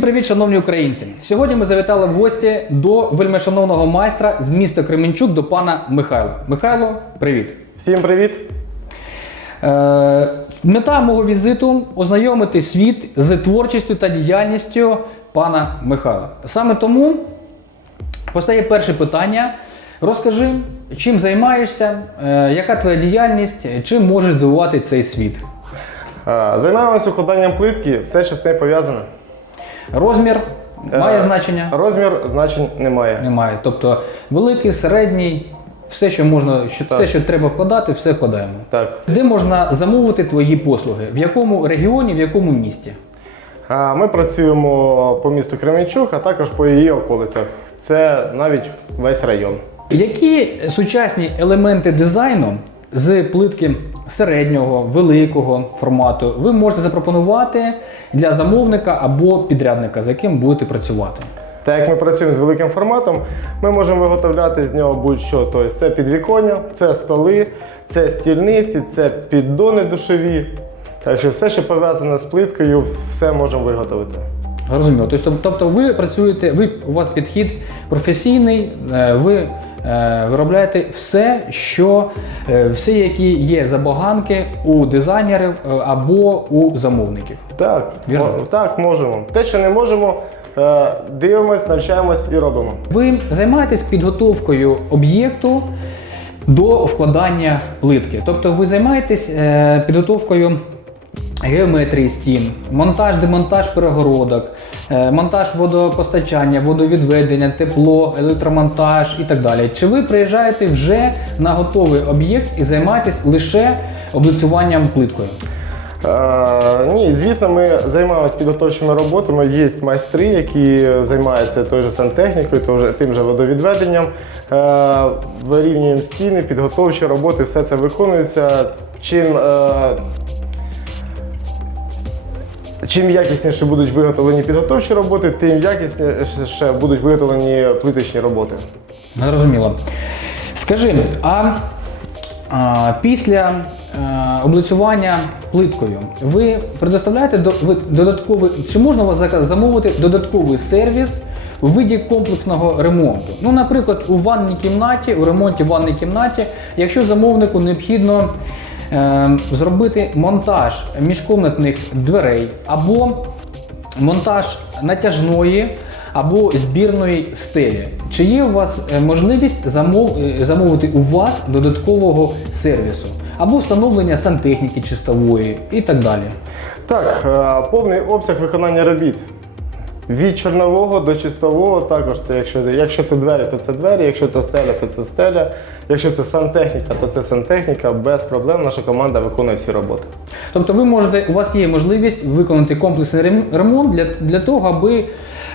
Всім привіт, шановні українці! Сьогодні ми завітали в гості до вельмишановного майстра з міста Кременчук до пана Михайла. Михайло, привіт! Всім привіт! Е, мета мого візиту ознайомити світ з творчістю та діяльністю пана Михайла. Саме тому постає перше питання. Розкажи, чим займаєшся, е, яка твоя діяльність, чим можеш здивувати цей світ? Е, Займаємося укладанням плитки, все що з нею пов'язане. Розмір має Е, значення? Розмір значень немає. Немає. Тобто великий, середній, все, що можна, що, все, що треба вкладати, все вкладаємо. Так. Де можна замовити твої послуги? В якому регіоні, в якому місті? Е, Ми працюємо по місту Кременчук, а також по її околицях. Це навіть весь район. Які сучасні елементи дизайну з плитки середнього, великого формату ви можете запропонувати для замовника або підрядника, з яким будете працювати? Так як ми працюємо з великим форматом, ми можемо виготовляти з нього будь-що. Тобто це підвіконня, це столи, це стільниці, це піддони душові. Так що все, що пов'язане з плиткою, все можемо виготовити. Розуміло. Тобто, тобто ви працюєте, ви у вас підхід професійний, е, ви е, виробляєте все, що е, все, які є забаганки у дизайнерів е, або у замовників. Так, Вірно. так, можемо. Те, що не можемо, дивимось, навчаємось і робимо. Ви займаєтесь підготовкою об'єкту до вкладання плитки. Тобто ви займаєтесь підготовкою геометрії стін, монтаж, демонтаж перегородок, е, монтаж водопостачання, водовідведення, тепло, електромонтаж і так далі. Чи ви приїжджаєте вже на готовий об'єкт і займаєтесь лише облицюванням плиткою? Е, ні, звісно, ми займаємося підготовчими роботами. Є майстри, які займаються той же сантехнікою, той же- тим же водовідведенням. Е, вирівнюємо стіни, підготовчі роботи, все це виконується. Чим, е, чим якісніше будуть виготовлені підготовчі роботи, тим якісніше будуть виготовлені плиточні роботи. Зрозуміло. Скажи, а, а після е, облицювання плиткою ви предоставляєте до, ви додатковий, чи можна у вас замовити додатковий сервіс у виді комплексного ремонту? Ну, наприклад, у ванній кімнаті, у ремонті ванній кімнаті, якщо замовнику необхідно зробити монтаж міжкомнатних дверей або монтаж натяжної або збірної стелі. Чи є у вас е, можливість замов... е, замовити у вас додаткового сервісу або встановлення сантехніки чистової і так далі? Так, е, повний обсяг виконання робіт. Від чорнового до чистового також це, якщо, якщо це двері, то це двері, якщо це стеля, то це стеля. Якщо це сантехніка, то це сантехніка. Без проблем наша команда виконує всі роботи. Тобто ви можете, у вас є можливість виконати комплексний рем- ремонт для, для того, аби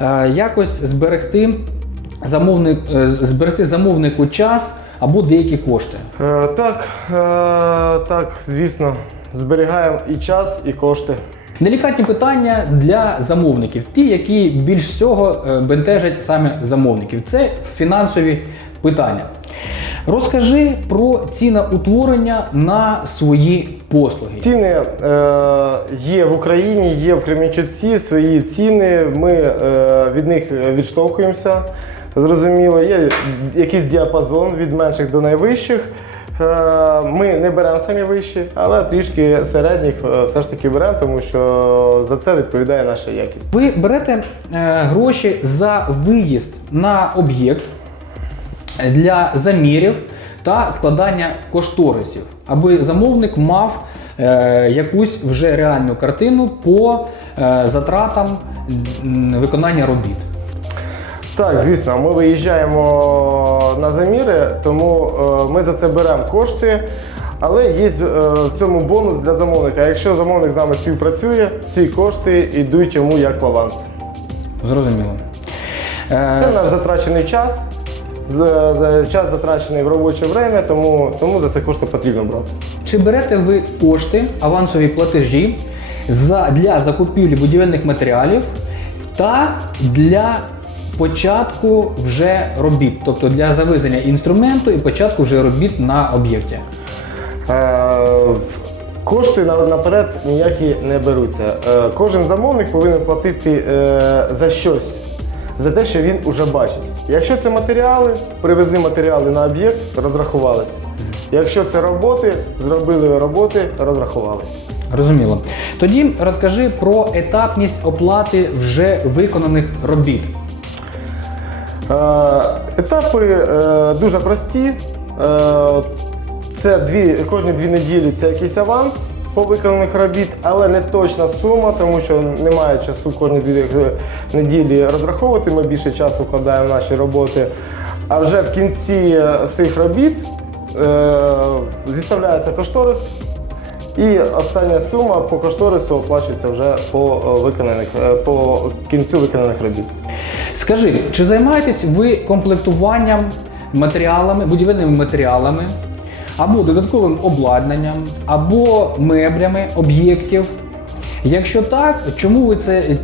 е, якось зберегти, замовник, е, зберегти замовнику час або деякі кошти. Е, так, е, так, звісно, зберігаємо і час, і кошти. Делікатні питання для замовників, ті, які більш всього е, бентежать саме замовників. Це фінансові питання. Розкажи про ціноутворення на свої послуги. Ціни е, є в Україні, є в Кременчуці свої ціни. Ми е, від них відштовхуємося. Зрозуміло, є якийсь діапазон від менших до найвищих. Е, Ми не беремо самі вищі, але трішки середніх е, все ж таки беремо, тому що за це відповідає наша якість. Ви берете е, гроші за виїзд на об'єкт для замірів та складання кошторисів, аби замовник мав якусь вже реальну картину по затратам виконання робіт. Так, звісно, ми виїжджаємо на заміри, тому е, ми за це беремо кошти. Але є е, в цьому бонус для замовника. Якщо замовник з нами співпрацює, ці кошти йдуть йому як в аванс. Зрозуміло. Е, Це наш затрачений час, час затрачений в робоче время, тому, тому за це кошти потрібно брати. Чи берете ви кошти, авансові платежі за, для закупівлі будівельних матеріалів та для початку вже робіт, тобто для завезення інструменту і початку вже робіт на об'єкті? Е, Кошти наперед ніякі не беруться. Е, Кожен замовник повинен платити е, за щось, за те, що він уже бачить. Якщо це матеріали, привезли матеріали на об'єкт, розрахувалися. Якщо це роботи, зробили роботи, розрахувалися. Розуміло. Тоді розкажи про етапність оплати вже виконаних робіт. Е, Етапи е, дуже прості. Е, Це дві, кожні дві неділі це якийсь аванс по виконаних робіт, але не точна сума, тому що немає часу кожні дві неділі розраховувати. Ми більше часу вкладаємо в наші роботи. А вже в кінці всіх робіт зіставляється кошторис. І остання сума по кошторису оплачується вже по виконаних по кінцю виконаних робіт. Скажи, чи займаєтесь ви комплектуванням матеріалами, будівельними матеріалами, або додатковим обладнанням, або меблями об'єктів? Якщо так, чому ви це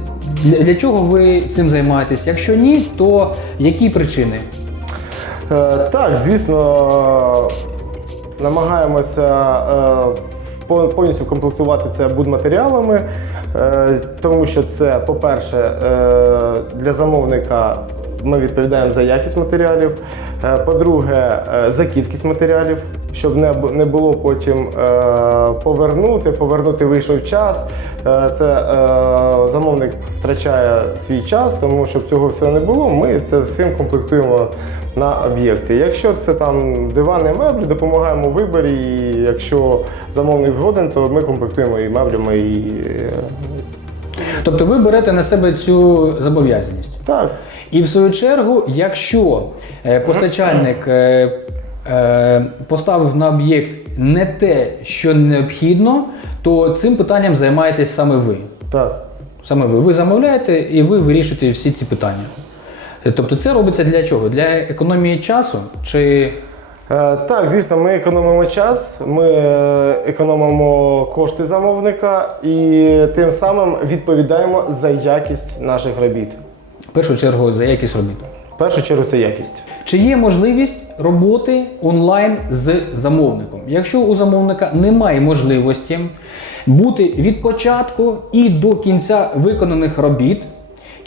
для, чого ви цим займаєтесь? Якщо ні, то які причини? Е, Так, звісно, намагаємося е, повністю комплектувати це будматеріалами, тому що це, по-перше, е, для замовника ми відповідаємо за якість матеріалів. Е, По-друге, е, за кількість матеріалів, щоб не було потім е, повернути, повернути вийшов час. Е, Це е, замовник втрачає свій час, тому щоб цього всього не було, ми це всім комплектуємо на об'єкти. Якщо це там дивани меблі, допомагаємо у виборі. І якщо замовник згоден, то ми комплектуємо і меблями, і е, Тобто ви берете на себе цю зобов'язаність. так. І в свою чергу, якщо е, постачальник е, поставив на об'єкт не те, що необхідно, то цим питанням займаєтесь саме ви. Так. Саме ви. Ви замовляєте і ви вирішуєте всі ці питання. Тобто це робиться для чого? Для економії часу? Чи Е, Так, звісно, ми економимо час, ми е, економимо кошти замовника і тим самим відповідаємо за якість наших робіт. в першу чергу за якість робіт? В першу чергу це якість. Чи є можливість роботи онлайн з замовником? Якщо у замовника немає можливості бути від початку і до кінця виконаних робіт,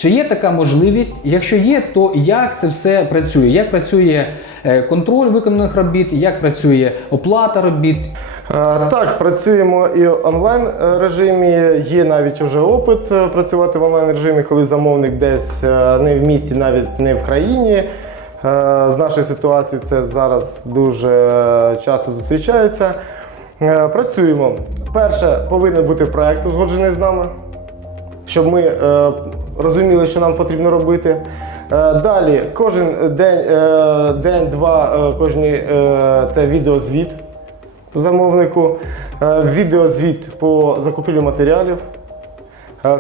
чи є така можливість? Якщо є, то як це все працює? Як працює е, контроль виконаних робіт, як працює оплата робіт? Е, Так, працюємо і в онлайн е, режимі. Є навіть уже опит працювати в онлайн режимі, коли замовник десь не в місті, навіть не в країні. З нашої ситуації це зараз дуже часто зустрічається. Працюємо. Перше, повинен бути проект узгоджений з нами, щоб ми розуміли, що нам потрібно робити. Е, Далі, кожен день, е, день-два, е, кожні це відеозвіт замовнику, відеозвіт по закупівлі матеріалів.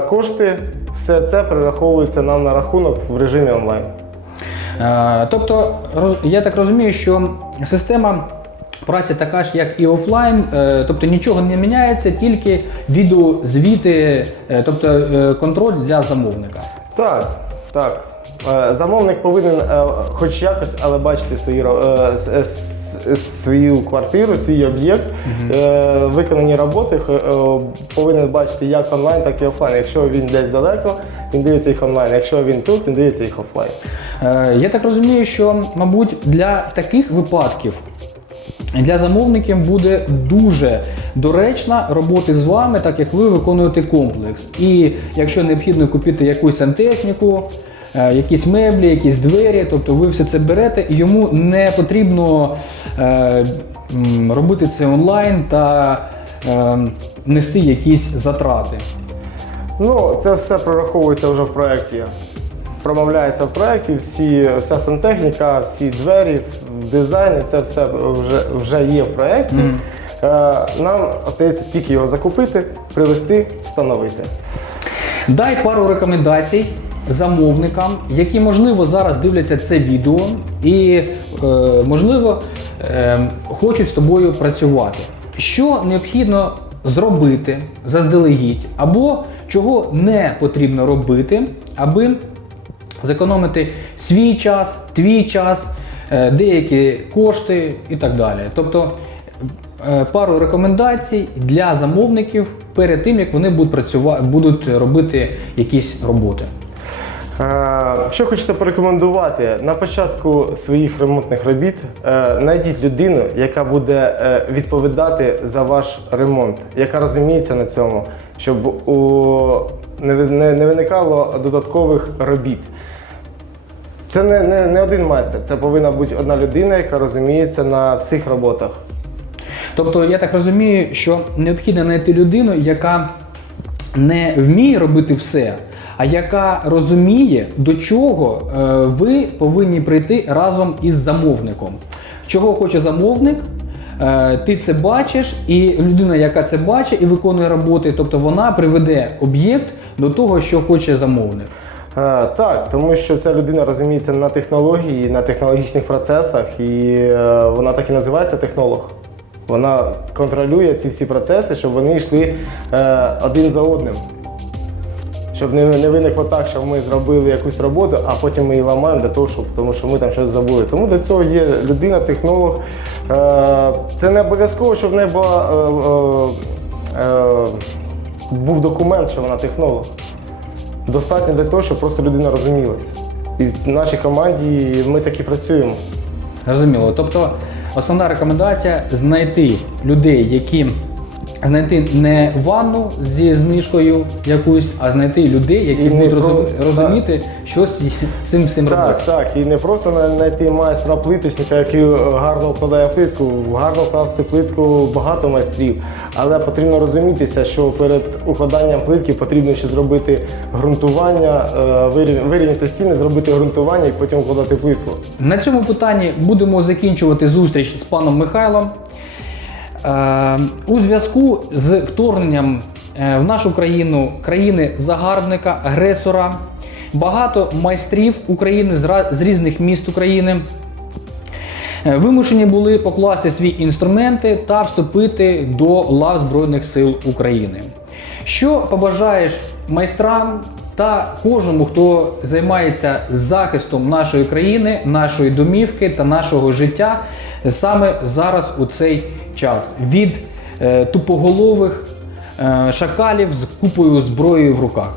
Кошти, все це перераховується нам на рахунок в режимі онлайн. Тобто, я так розумію, що система праці така ж, як і офлайн, е, тобто нічого не міняється, тільки відеозвіти, е, тобто е, контроль для замовника. Так, так. Замовник повинен хоч якось, але бачити свої, свою квартиру, свій об'єкт, Е, виконані роботи повинен бачити як онлайн, так і офлайн. Якщо він десь далеко, він дивиться їх онлайн. Якщо він тут, він дивиться їх офлайн. Я так розумію, що, мабуть, для таких випадків для замовників буде дуже доречна роботи з вами, так як ви виконуєте комплекс. І якщо необхідно купити якусь сантехніку, е, якісь меблі, якісь двері, тобто ви все це берете, і йому не потрібно е, робити це онлайн та е, нести якісь затрати. Ну, це все прораховується вже в проєкті. Промовляється в проєкті, вся сантехніка, всі двері, дизайн, це все вже, вже є в проєкті. Е, нам остається тільки його закупити, привезти, встановити. Дай пару рекомендацій замовникам, які можливо зараз дивляться це відео і е, можливо е, хочуть з тобою працювати. Що необхідно зробити заздалегідь, або чого не потрібно робити, аби зекономити свій час, твій час, деякі кошти і так далі. Тобто е, пару рекомендацій для замовників перед тим, як вони будуть працювати, будуть робити якісь роботи. Е, Що хочеться порекомендувати на початку своїх ремонтних робіт, е, знайдіть людину, яка буде е, відповідати за ваш ремонт, яка розуміється на цьому, щоб не виникало додаткових робіт. Це не, не, не один майстер, це повинна бути одна людина, яка розуміється на всіх роботах. Тобто, я так розумію, що необхідно знайти людину, яка не вміє робити все, а яка розуміє, до чого е, ви повинні прийти разом із замовником. Чого хоче замовник, е, ти це бачиш, і людина, яка це бачить і виконує роботи, тобто вона приведе об'єкт до того, що хоче замовник. Е, Так, тому що ця людина розуміється на технології, на технологічних процесах, і е, вона так і називається технолог. Вона контролює ці всі процеси, щоб вони йшли е, один за одним. Щоб не, не виникло так, що ми зробили якусь роботу, а потім ми її ламаємо для того, щоб, тому що ми там щось забули. Тому для цього є людина, технолог. Це не обов'язково, щоб в неї була, був документ, що вона технолог. Достатньо для того, щоб просто людина розумілася. І в нашій команді ми так і працюємо. Розуміло. Тобто, основна рекомендація знайти людей, які знайти не ванну зі знижкою якусь, а знайти людей, які І не будуть про- розум- розуміти, що з цим всім Так, робити. так. І не просто на- знайти майстра плиточника, який е, гарно вкладає плитку. Гарно вкласти плитку багато майстрів. Але потрібно розумітися, що перед укладанням плитки потрібно ще зробити ґрунтування, е, вирів- вирівняти стіни, зробити ґрунтування і потім вкладати плитку. На цьому питанні будемо закінчувати зустріч з паном Михайлом. Е, у зв'язку з вторгненням е, в нашу країну країни-загарбника, агресора, багато майстрів України з різних міст України е, вимушені були покласти свої інструменти та вступити до лав Збройних сил України. Що побажаєш майстрам та кожному, хто займається захистом нашої країни, нашої домівки та нашого життя саме зараз у цей час від е, тупоголових е, шакалів з купою зброї в руках?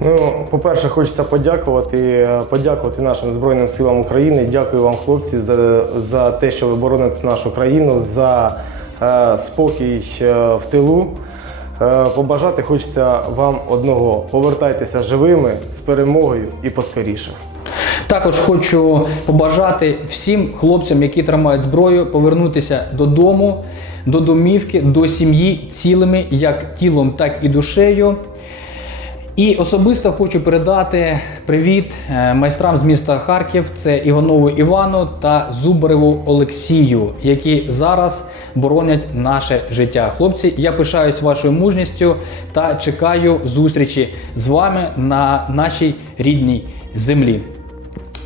Ну, по-перше, хочеться подякувати, е, подякувати нашим Збройним силам України. Дякую вам, хлопці, за, за те, що ви бороните нашу країну, за е, спокій е, в тилу. Е, побажати хочеться вам одного: повертайтеся живими з перемогою і поскоріше. Також хочу побажати всім хлопцям, які тримають зброю, повернутися додому, до домівки, до сім'ї цілими, як тілом, так і душею. І особисто хочу передати привіт е, майстрам з міста Харків. Це Іванову Івану та Зубареву Олексію, які зараз боронять наше життя. Хлопці, я пишаюсь вашою мужністю та чекаю зустрічі з вами на нашій рідній землі.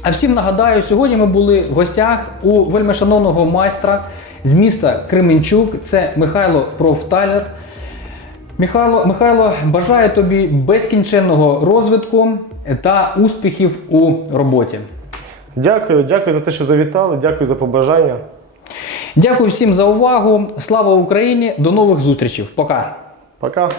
А всім нагадаю, сьогодні ми були в гостях у вельмишановного майстра з міста Кременчук. Це Михайло Профтайлер. Михайло, Михайло, бажаю тобі безкінченного розвитку та успіхів у роботі. Дякую, дякую за те, що завітали, дякую за побажання. Дякую всім за увагу. Слава Україні! До нових зустрічей. Пока! Пока.